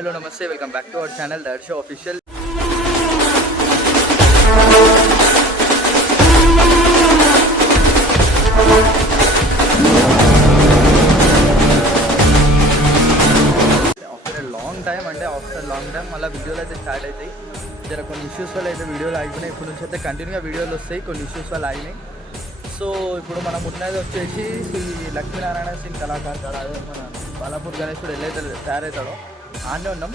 Hello namaste, welcome back to our channel Darsha official. After long time మళ్ళీ వీడియోలు అయితే start అవుతాయి. జర కొన్ని ఇష్యూస్ వల్ల అయితే వీడియోలు ఆగిపోయినాయి. ఇప్పుడు నుంచి అయితే కంటిన్యూగా వీడియోలు వస్తాయి, కొన్ని ఇష్యూస్ వల్ల ఆగినాయి. సో ఇప్పుడు మనం ఉన్నది వచ్చేసి శ్రీ లక్ష్మీనారాయణ సింగ్ కళాకార్ కాడ, మన బాలాపూర్ గణేశుడు వెళ్ళైతే తయారవుతాడో ఆనే ఉన్నాం.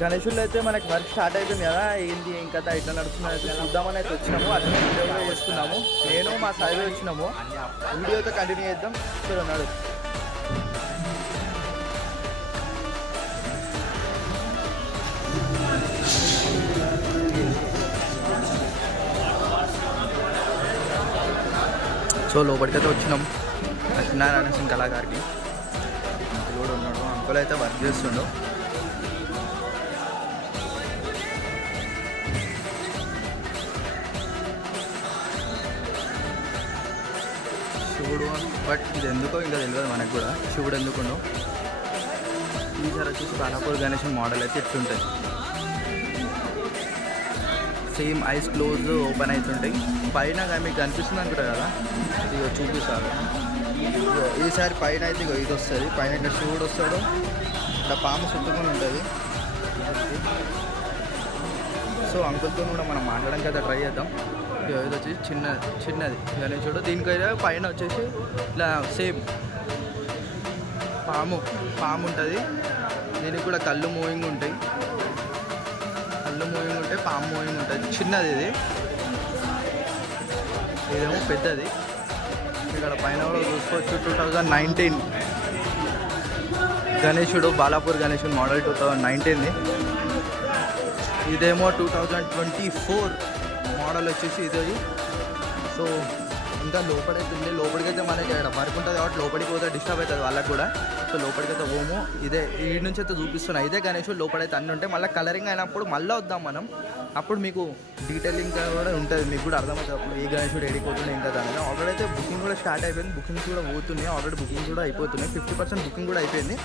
గణేశుల్లో అయితే మనకి వర్క్ స్టార్ట్ అయిపోయింది కదా, ఏంటి ఏం కథ ఇట్లా నడుస్తున్నది చూద్దామని అయితే వచ్చినాము. అట్లనే వీడియో కూడా చేసుకున్నాము. నేను మా సాయి వచ్చినాము. వీడియో అయితే కంటిన్యూ చేద్దాం. ఇక్కడ ఉన్నాడు. సో లోపలికైతే వచ్చినాం లక్ష్మీనారాయణ సింగ్ కళాకారికి. కూడా ఉన్నాడు, అంకుల్ అయితే వర్క్ చేస్తుండు. శివుడు, బట్ ఇది ఎందుకో ఇంకా తెలియదు మనకు కూడా శివుడు ఎందుకుండో. ఈసారి వచ్చేసి బాలాపూర్ గణేష్ మోడల్ అయితే ఇట్లుంటుంది. సేమ్ ఐస్ క్లోజ్ ఓపెన్ అవుతుంటాయి. పైన మీకు కనిపిస్తుంది అనుకుంటా కదా, ఇక చూపిస్తారు. ఈసారి పైన అయితే ఇక ఇది వస్తుంది. పైన ఇట్లా శివుడు వస్తాడు, ఇట్లా పాము చుట్టుకొని ఉంటుంది. సో అంకుల్తో కూడా మనం మాట్లాడడానికి అయితే ట్రై చేద్దాం. ఇది వచ్చేసి చిన్నది గణేశుడు. దీనికైతే పైన వచ్చేసి ఇట్లా సేమ్ పాము ఉంటుంది. దీనికి కూడా కళ్ళు మూవింగ్ ఉంటాయి, పాము మూవింగ్ ఉంటుంది. చిన్నది ఇదేమో పెద్దది. ఇక్కడ పైన కూడా చూసుకోవచ్చు 2019 గణేశుడు, బాలాపూర్ గణేశుడు మోడల్ 2019ది. ఇదేమో 2024 మోడల్ వచ్చేసి ఇది. సో ఇంకా లోపలికైతే మనకి ఇక్కడ వర్క్ ఉంటుంది కాబట్టి లోపలికి పోతే డిస్టర్బ్ అవుతుంది వాళ్ళకి కూడా. సో లోపలికైతే పోము. ఇదే ఈ నుంచి అయితే చూపిస్తున్నా. ఇదే గణేశుడు లోపలైతే అన్నీ ఉంటాయి. మళ్ళీ కలరింగ్ అయినప్పుడు మళ్ళీ వద్దాం మనం. అప్పుడు మీకు డీటెయిలింగ్ కూడా ఉంటుంది, మీకు కూడా అర్థమవుతుంది అప్పుడు ఈ గణేశుడు ఎడిపోతుంది ఇంకా దాని. ఆల్రెడీ అయితే బుకింగ్ కూడా స్టార్ట్ అయిపోయింది, బుకింగ్స్ కూడా పోతున్నాయి. ఆల్రెడీ బుకింగ్స్ కూడా అయిపోతున్నాయి. 50% బుకింగ్ కూడా అయిపోయింది.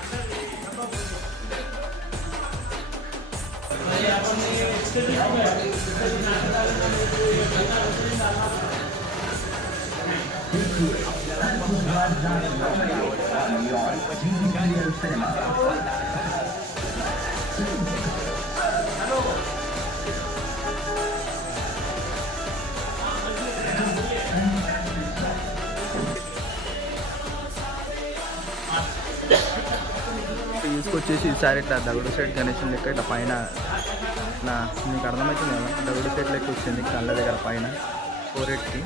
తీసుకొచ్చేసి ఈసారి ఇట్లా దగుడు సెట్ గణేశం లెక్క ఇట్లా పైన ఇట్లా మీకు అర్థమవుతుంది కదా, దగుడు సెట్ లెక్క వచ్చింది కళ్ళ దగ్గర పైన 480.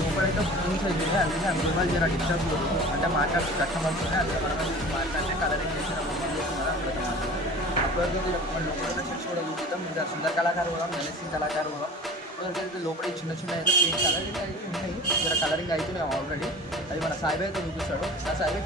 లోపలైతే బుకింగ్స్ అయిపోయింది. అందుకే అందువల్ల జర డిస్టర్బ్ అంటే మాట్లాడుతూ కస్టమర్స్ అందులో మనం మాట్లాడితే కలరింగ్ చేసిన అప్పటివరకు లోపల సెట్స్ కూడా చూపిస్తాం. ఇంకా సుందర కళాకారు కూడా, గణేష్ సింగ్ కళాకారు కూడా. ఇప్పటికైతే లోపల చిన్న అయితే పెయింట్ కలరింగ్ అయితే ఉన్నాయి. జర కలరింగ్ అవుతున్నాయి ఆల్రెడీ. అది మన సాయిబాయ్ అయితే చూపిస్తాడు. ఆ సాయిబాయ్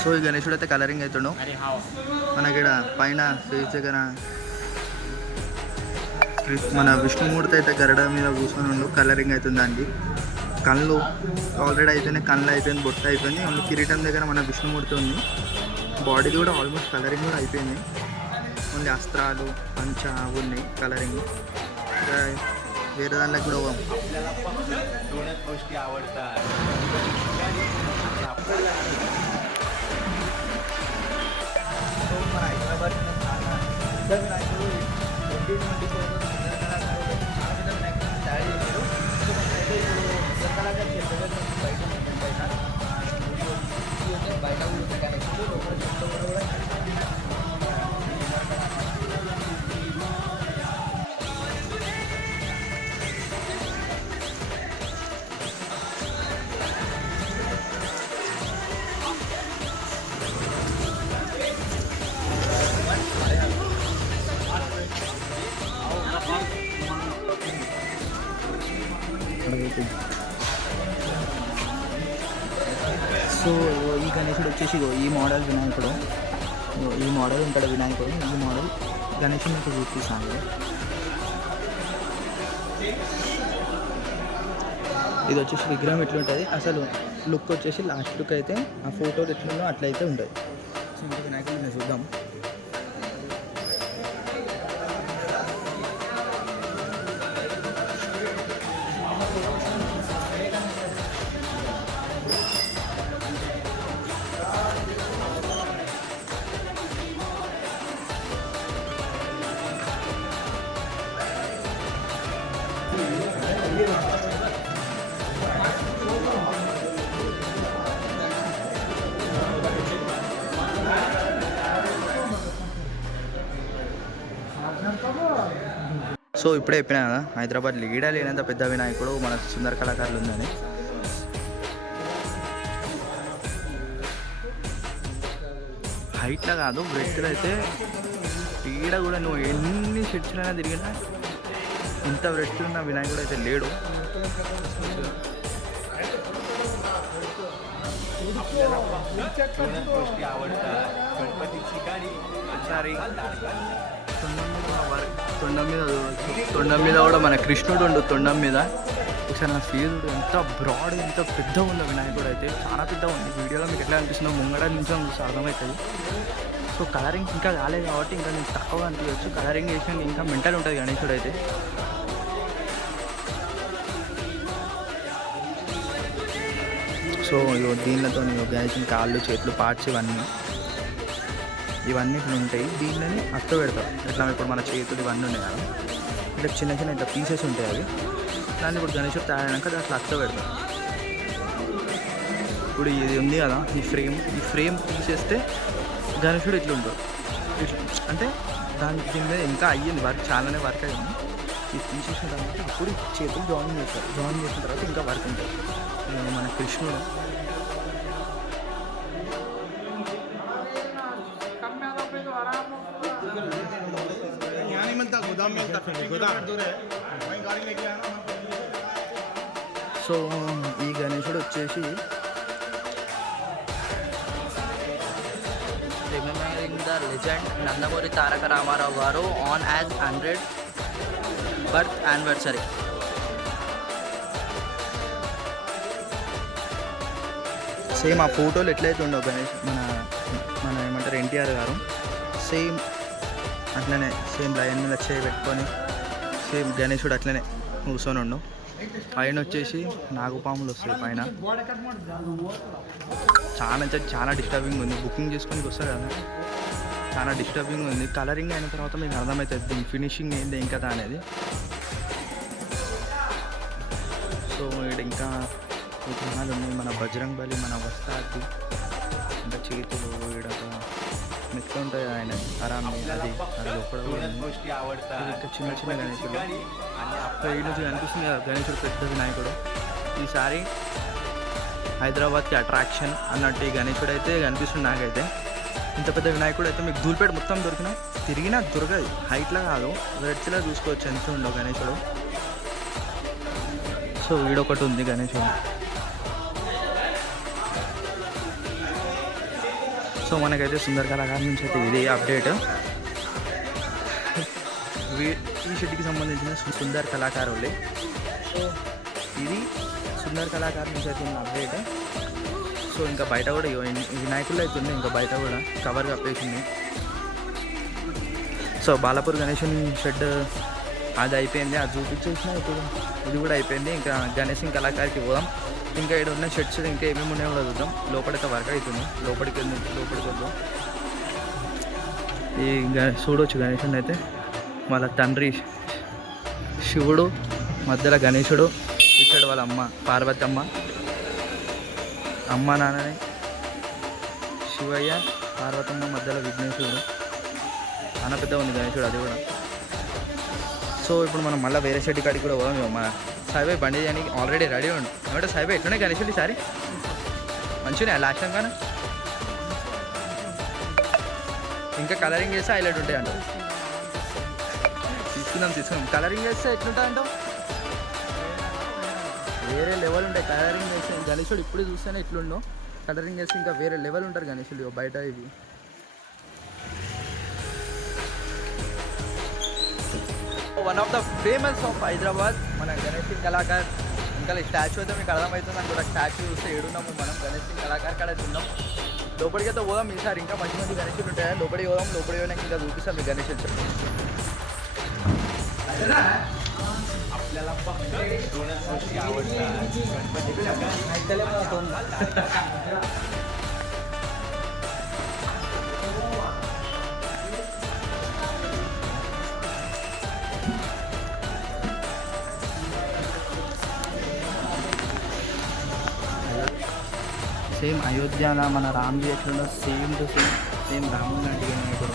సో ఈ గణేశుడు అయితే కలరింగ్ అవుతుండు. మనకి ఇక్కడ పైన ఫేస్ దగ్గర మన విష్ణుమూర్తి అయితే గరడ మీద కూర్చొని ఉండు, కలరింగ్ అవుతుంది దానికి. కళ్ళు ఆల్రెడీ అయిపోయినాయి, కళ్ళు అయిపోయింది, బొట్ట అయిపోయింది. ఓన్లీ కిరీటం దగ్గర మన విష్ణుమూర్తి ఉంది. బాడీ కూడా ఆల్మోస్ట్ కలరింగ్ కూడా అయిపోయింది. ఓన్లీ అస్త్రాలు పంచ ఉన్నాయి కలరింగ్. వేరే దాంట్లో కూడా మన హైదరాబాద్ చాలా పెద్ద వినాయకుడు తయారు చేశారు. సో ఈ గణేశుడు వచ్చేసి ఈ మోడల్ వినాయకుడు, ఈ మోడల్ ఉంటాడు వినాయకుడు, ఈ మోడల్ గణేశుడు మీకు చూపిస్తాను. ఇది వచ్చేసి విగ్రహం ఎట్లుంటుంది అసలు లుక్ వచ్చేసి లాస్ట్ లుక్ అయితే ఆ ఫోటోలు ఎట్లుందో అట్లయితే ఉంటుంది. సో ఇంకా వినాయకుడు నేను చూద్దాం. సో ఇప్పుడే చెప్పినా కదా హైదరాబాద్ లీడా లేనంత పెద్ద వినాయకుడు మన సుందర కళాకారులు ఉందని. హైట్లో కాదు బ్రెడ్లో అయితే ఈడ కూడా నువ్వు ఎన్ని షెడ్స్లైనా తిరిగినా ఇంత బ్రెడ్ ఉన్న వినాయకుడు అయితే లేడు. తొండం మీద కూడా మన కృష్ణుడు ఉండు తొండం మీద. ఒకసారి నా ఫీల్ ఎంత బ్రాడ్ ఎంత పెద్దగా ఉందో వినాయకుడు అయితే చాలా పెద్దగా ఉంది. వీడియోలో మీకు ఎట్లా అనిపిస్తుందో ముంగడ నుంచి అర్థమవుతుంది. సో కలరింగ్ ఇంకా కాలేదు కాబట్టి ఇంకా మీకు తక్కువ అనిపించవచ్చు. కలరింగ్ చేసిన ఇంకా మెంటల్ ఉంటుంది గణేశుడు అయితే. సో దీనితో గణేశుని కాళ్ళు చేతులు పార్ట్స్ ఇవన్నీ ఇట్లా ఉంటాయి. దీనిని అట్ట పెడతారు. ఎట్లా ఇప్పుడు మన చేతులు ఇవన్నీ ఉన్నాయి కదా, ఇట్లా చిన్న చిన్న ఇట్లా పీసెస్ ఉంటాయి అవి. దాన్ని ఇప్పుడు గణేశుడు తయారైనాక అట్లా అట్ట పెడతారు. ఇప్పుడు ఇది ఉంది కదా ఈ ఫ్రేమ్ తీసేస్తే గణేశుడు ఇట్లా ఉంటాడు. అంటే దీని మీద ఇంకా అయ్యింది వర్క్, చాలానే వర్క్ అయ్యింది. ఇది తీసేసిన తర్వాత అప్పుడు చేతులు జాయిన్ చేస్తారు. జాయిన్ చేసిన తర్వాత ఇంకా వర్క్ ఉంటుంది. మన కృష్ణుడు సో ఈ గణేశుడు వచ్చేసి remembering the legend Nandamuri Taraka Ramarao గారు on as 100th birth anniversary. Same ఆ ఫోటోలు ఎట్లయితే ఉండవు గణేష్ మన ఏమంటారు ఎన్టీఆర్ గారు సేమ్ అట్లనే సేమ్ లయన్ మీద చేయి పెట్టుకొని సేమ్ గణేశుడు అట్లనే కూర్చొని ఉండవు. పైన వచ్చేసి నాగుపాములు వస్తాయి పైన. చాలా డిస్టర్బింగ్ ఉంది. బుకింగ్ చేసుకొని వస్తారు కదా, చాలా డిస్టర్బింగ్ ఉంది. కలరింగ్ అయిన తర్వాత మీకు అర్థమవుతుంది దీని ఫినిషింగ్ ఏంటి ఇంకా అనేది. సో ఇక్కడ ఇంకా విగ్రహాలు ఉన్నాయి. మన బజరంగ్ బలి, మన వస్తాది, ఇంకా చేతులు ఈడొక మెత్త ఉంటాయి ఆయన ఆరామి అది లోపల ఇంకా చిన్న చిన్న గణేశుడు. ఈ నుంచి కనిపిస్తుంది కదా గణేశుడు పెద్ద వినాయకుడు. ఈసారి హైదరాబాద్కి అట్రాక్షన్ అన్నట్టు ఈ గణేశుడు అయితే కనిపిస్తుంది నాకైతే. ఇంత పెద్ద వినాయకుడు అయితే మీకు ధూళిపేట మొత్తం తిరిగినా దొరకదు. హైట్లో కాదు రెడ్స్లో చూసుకోవచ్చు ఎంత ఉండవు గణేశుడు. సో వీడొకటి ఉంది గణేశుడు. సో మనకైతే సుందర కళాకారు నుంచి అయితే ఇది అప్డేట్. ఈ షెడ్కి సంబంధించిన సుందర కళాకారులే. సో ఇది సుందర కళాకారు నుంచి అయితే ఉన్న అప్డేట్. సో ఇంకా బయట కూడా వినాయకులు అయితే ఉంది, ఇంకా బయట కూడా కవర్ కప్పేసింది. సో బాలాపూర్ గణేశుని షెడ్ అది అయిపోయింది, అది చూపించేసిన. ఇప్పుడు ఇది కూడా అయిపోయింది. ఇంకా గణేశుని కళాకారికి పోదాం. ఇంకా ఇక్కడ ఉన్న షెడ్స్ ఇంకా ఏమేమి ఉన్నాయో కూడా చూద్దాం. లోపలికి వర్క్ అవుతుంది, లోపలికి వద్దాం. ఈ చూడవచ్చు గణేశుని అయితే. వాళ్ళ తండ్రి శివుడు, మధ్యలో గణేశుడు, ఇచ్చాడు వాళ్ళ అమ్మ పార్వతమ్మ, అమ్మ నాన్నని శివయ్య, పార్వతమ్మ, మధ్యలో విఘ్నేశ్వరుడు. చాలా పెద్ద ఉంది గణేశుడు అది కూడా. సో ఇప్పుడు మనం మళ్ళీ వేరే షెడ్ కాడికి కూడా పోదాం. మన సాయిబాయి బండి చేయడానికి ఆల్రెడీ రెడీ ఉండు. ఏమంటే సాయిబాయి ఎట్లున్నాయి గణేశుడు ఈసారి మంచిగా లాస్ట్ టైం కానీ ఇంకా కలరింగ్ చేస్తే హైలైట్ ఉంటాయి అంటారు. తీసుకుందాం కలరింగ్ చేస్తే ఎట్లుంటుంది అంటావు. వేరే లెవెల్ ఉంటాయి కలరింగ్ చేసి గణేశుడు ఇప్పుడు చూస్తేనే ఇట్లుండో కలరింగ్ చేసి ఇంకా వేరే లెవెల్ ఉంటారు గణేశుడు ఇగో బయట ఇవి one of the famous of Hyderabad మన గణేష్ సింగ్ కళాకార్ ఇంకా స్టాచ్యూ అయితే మీకు అర్థమవుతుంది అనుకుంటా స్టాచ్యూ చూస్తే ఏడున్నాము మనం గణేష్ సింగ్ కళాకార్ కాడ ఉన్నాం లోపలికి అయితే పోదాం ఈసారి ఇంకా మంచి మంచి గణేషులు ఉంటాయి లోపలికి పోదాం లోపలికి పోయినాక ఇంకా చూపిస్తాం మీకు గణేషులు आपल्याला दोनच गोष्टी आवडतात సేమ్ అయోధ్యలో మన రామ్జీ ఎట్లుండో సేమ్ టు సేమ్ రాముడు లాంటివి ఇప్పుడు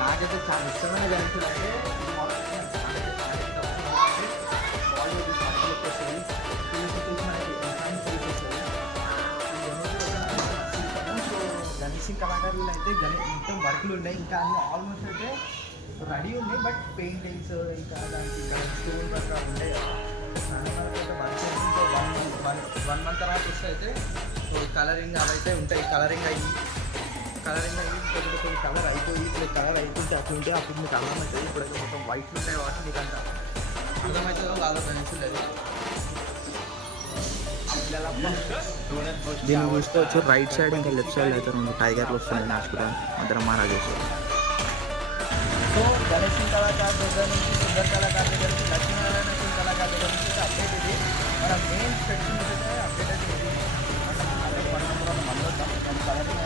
నాకైతే చాలా ఇష్టమైన గణేశుడు అంటే గణేష్ కళాకారులు అయితే మొత్తం వర్కులు ఉన్నాయి ఇంకా అన్ని ఆల్మోస్ట్ అయితే రెడీ ఉన్నాయి బట్ పెయింటింగ్స్ ఇంకా దానికి ఇంకా స్టోన్ వర్క్ ఉన్నాయి వన్ మంత్ తర్వాత వస్తే అయితే కలరింగ్ అవైతే ఉంటాయి కలరింగ్ అయ్యి ఇంకొకటి కలర్ అయిపోయి ఇప్పుడు కలర్ అయిపోతే అట్లుంటే అప్పుడు మీకు అర్థమవుతుంది ఇప్పుడైతే మొత్తం వైట్లు ఉంటాయి కాబట్టి మీకు అంత అర్థమవుతుందో కాదో గణేశులు లేదు దీన్ని చూసుకోవచ్చు రైట్ సైడ్ ఇంకా లెఫ్ట్ సైడ్ అయితే రెండు టైగర్లు వస్తున్నాయి నాచుకుంటాను మధ్య మహారాజేశ్వరి సో గణేష్ కళాకారు దగ్గర నుంచి సుందర్ కళాకారు దగ్గర నుంచి లక్ష్మీనారాయణ సింగ్ కళాకారు దగ్గర నుంచి అప్డేట్ ఇది మన మెయిన్ సెక్షన్ అయితే అప్డేట్ అయితే ఇది మన కలరింగ్